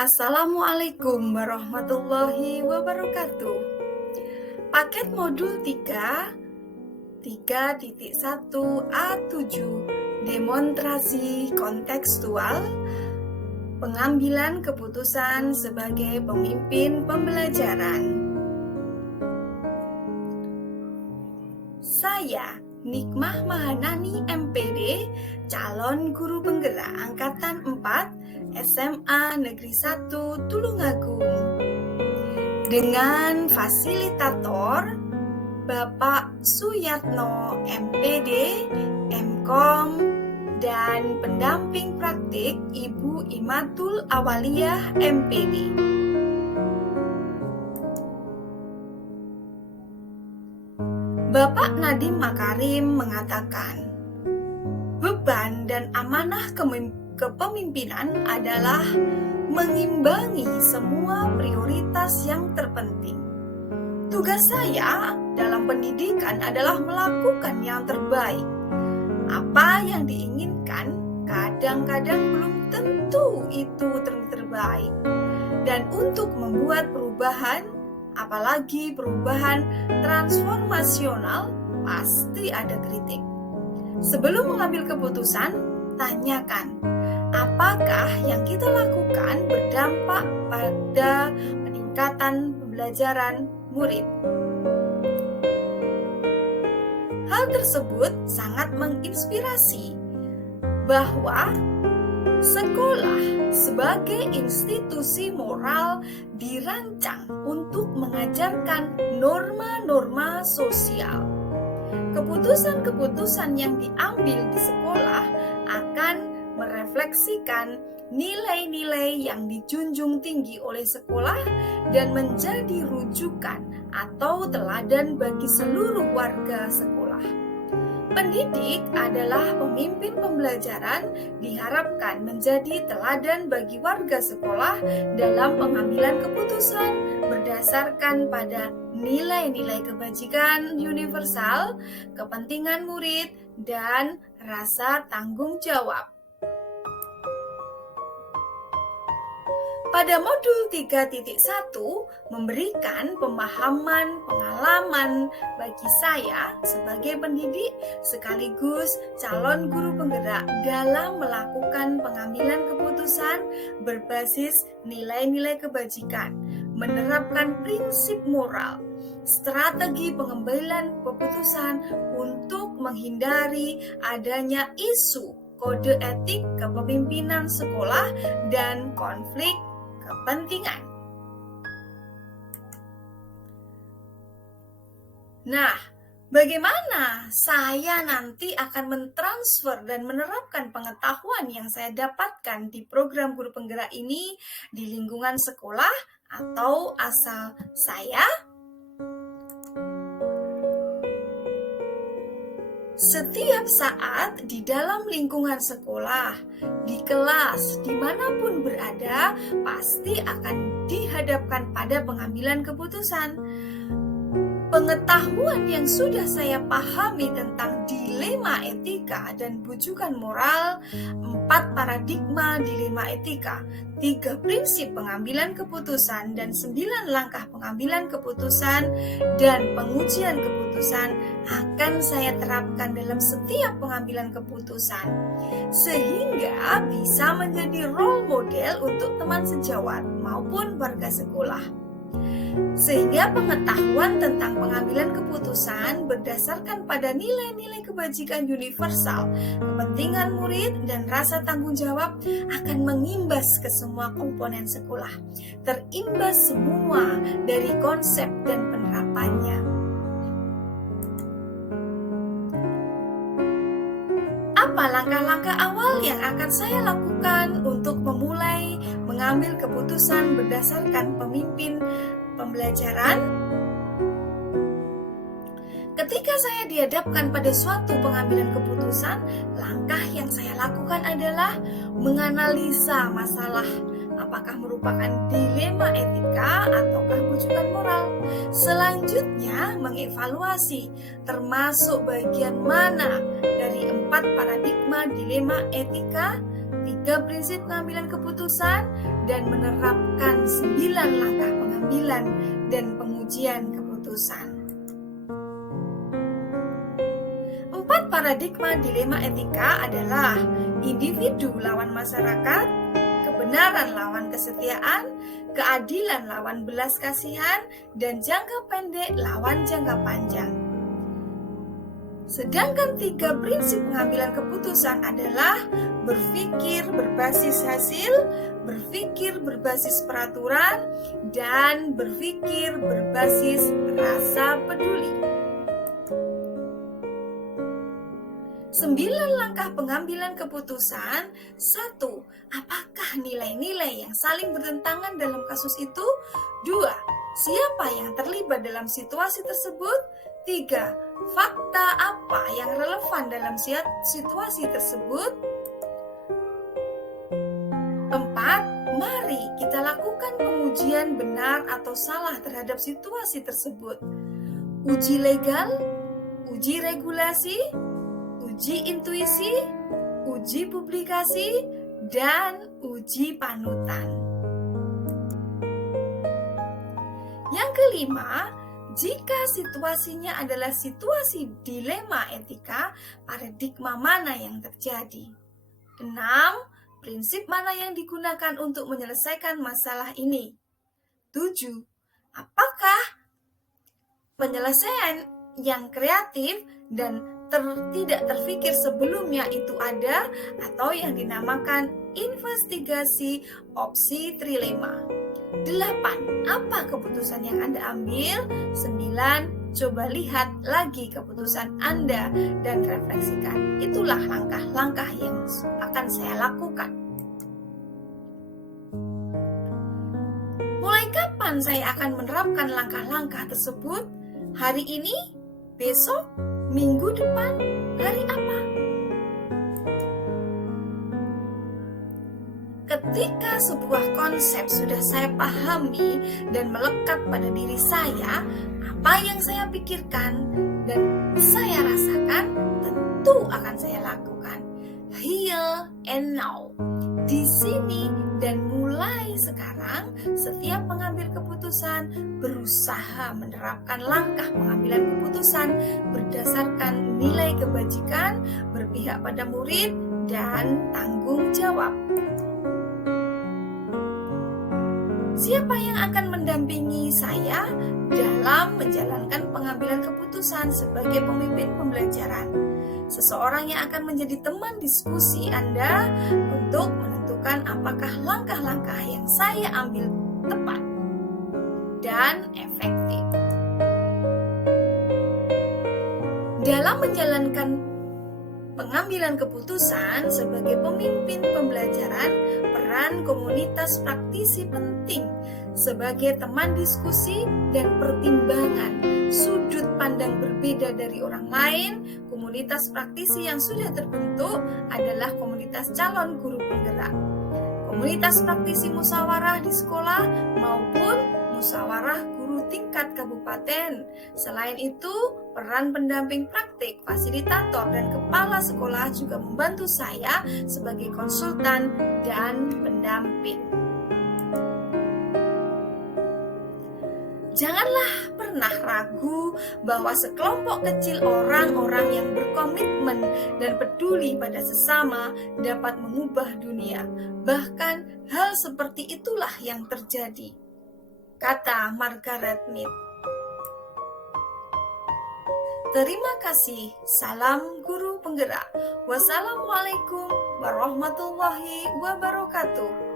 Assalamualaikum warahmatullahi wabarakatuh. Paket modul 3.1A7 demonstrasi kontekstual pengambilan keputusan sebagai pemimpin pembelajaran. Saya Nikmah Mahanani MPD, calon guru penggerak angkatan 4 SMA Negeri 1 Tulungagung. Dengan fasilitator Bapak Suyatno MPD, MKom, dan pendamping praktik Ibu Imatul Awaliyah MPD. Bapak Nadiem Makarim mengatakan, beban dan amanah kepemimpinan adalah mengimbangi semua prioritas yang terpenting. Tugas saya dalam pendidikan adalah melakukan yang terbaik. Apa yang diinginkan kadang-kadang belum tentu itu terbaik. Dan untuk membuat perubahan, apalagi perubahan transformasional, pasti ada kritik. Sebelum mengambil keputusan, tanyakan, apakah yang kita lakukan berdampak pada peningkatan pembelajaran murid? Hal tersebut sangat menginspirasi bahwa sekolah sebagai institusi moral dirancang untuk mengajarkan norma-norma sosial. Keputusan-keputusan yang diambil di sekolah akan merefleksikan nilai-nilai yang dijunjung tinggi oleh sekolah dan menjadi rujukan atau teladan bagi seluruh warga sekolah. Pendidik adalah pemimpin pembelajaran, diharapkan menjadi teladan bagi warga sekolah dalam pengambilan keputusan berdasarkan pada nilai-nilai kebajikan universal, kepentingan murid, dan rasa tanggung jawab. Pada modul 3.1 memberikan pemahaman pengalaman bagi saya sebagai pendidik sekaligus calon guru penggerak dalam melakukan pengambilan keputusan berbasis nilai-nilai kebajikan, menerapkan prinsip moral, strategi pengambilan keputusan untuk menghindari adanya isu kode etik kepemimpinan sekolah dan konflik kepentingan. Nah, bagaimana saya nanti akan mentransfer dan menerapkan pengetahuan yang saya dapatkan di program guru penggerak ini di lingkungan sekolah atau asal saya? Setiap saat di dalam lingkungan sekolah, di kelas, dimanapun berada, pasti akan dihadapkan pada pengambilan keputusan. Pengetahuan yang sudah saya pahami tentang dilema etika dan bujukan moral, 4 paradigma dilema etika, 3 prinsip pengambilan keputusan dan 9 langkah pengambilan keputusan dan pengujian keputusan akan saya terapkan dalam setiap pengambilan keputusan, sehingga bisa menjadi role model untuk teman sejawat maupun warga sekolah. Sehingga pengetahuan tentang pengambilan keputusan berdasarkan pada nilai-nilai kebajikan universal, kepentingan murid, dan rasa tanggung jawab akan mengimbas ke semua komponen sekolah, terimbas semua dari konsep dan penerapannya. Apa langkah-langkah awal yang akan saya lakukan untuk memulai mengambil keputusan berdasarkan pemimpin pembelajaran? Ketika saya dihadapkan pada suatu pengambilan keputusan, langkah yang saya lakukan adalah menganalisa masalah, apakah merupakan dilema etika ataukah bujukan moral. Selanjutnya, mengevaluasi termasuk bagian mana dari 4 paradigma dilema etika 3 prinsip pengambilan keputusan, dan menerapkan 9 langkah pengambilan dan pengujian keputusan. 4 paradigma dilema etika adalah individu lawan masyarakat, kebenaran lawan kesetiaan, keadilan lawan belas kasihan, dan jangka pendek lawan jangka panjang. Sedangkan 3 prinsip pengambilan keputusan adalah berpikir berbasis hasil, berpikir berbasis peraturan, dan berpikir berbasis rasa peduli. 9 langkah pengambilan keputusan. 1. Apakah nilai-nilai yang saling bertentangan dalam kasus itu? 2. Siapa yang terlibat dalam situasi tersebut? 3. Fakta apa yang relevan dalam situasi tersebut? 4. Mari kita lakukan pengujian benar atau salah terhadap situasi tersebut. Uji legal, uji regulasi, uji intuisi, uji publikasi, dan uji panutan. Yang kelima, jika situasinya adalah situasi dilema etika, paradigma mana yang terjadi? 6. Prinsip mana yang digunakan untuk menyelesaikan masalah ini? 7. Apakah penyelesaian yang kreatif dan tidak terfikir sebelumnya itu ada, atau yang dinamakan investigasi opsi trilema? 8. Apa keputusan yang Anda ambil? 9. Coba lihat lagi keputusan Anda dan refleksikan. Itulah langkah-langkah yang akan saya lakukan. Mulai kapan saya akan menerapkan langkah-langkah tersebut? Hari ini? Besok? Minggu depan? Hari apa? Ketika sebuah konsep sudah saya pahami dan melekat pada diri saya, apa yang saya pikirkan dan saya rasakan tentu akan saya lakukan. Here and now. Di sini dan mulai sekarang, setiap mengambil keputusan berusaha menerapkan langkah pengambilan keputusan berdasarkan nilai kebajikan, berpihak pada murid, dan tanggung jawab. Siapa yang akan mendampingi saya dalam menjalankan pengambilan keputusan sebagai pemimpin pembelajaran? Seseorang yang akan menjadi teman diskusi Anda untuk menentukan apakah langkah-langkah yang saya ambil tepat dan efektif. Dalam menjalankan pengambilan keputusan sebagai pemimpin pembelajaran, peran komunitas praktisi penting sebagai teman diskusi dan pertimbangan sudut pandang berbeda dari orang lain. Komunitas praktisi yang sudah terbentuk adalah komunitas calon guru penggerak, komunitas praktisi musyawarah di sekolah maupun musyawarah guru tingkat kabupaten. Selain itu, peran pendamping praktik, fasilitator, dan kepala sekolah juga membantu saya sebagai konsultan dan pendamping. Janganlah pernah ragu bahwa sekelompok kecil orang-orang yang berkomitmen dan peduli pada sesama dapat mengubah dunia. Bahkan hal seperti itulah yang terjadi, kata Margaret Mead. Terima kasih. Salam guru penggerak. Wassalamualaikum warahmatullahi wabarakatuh.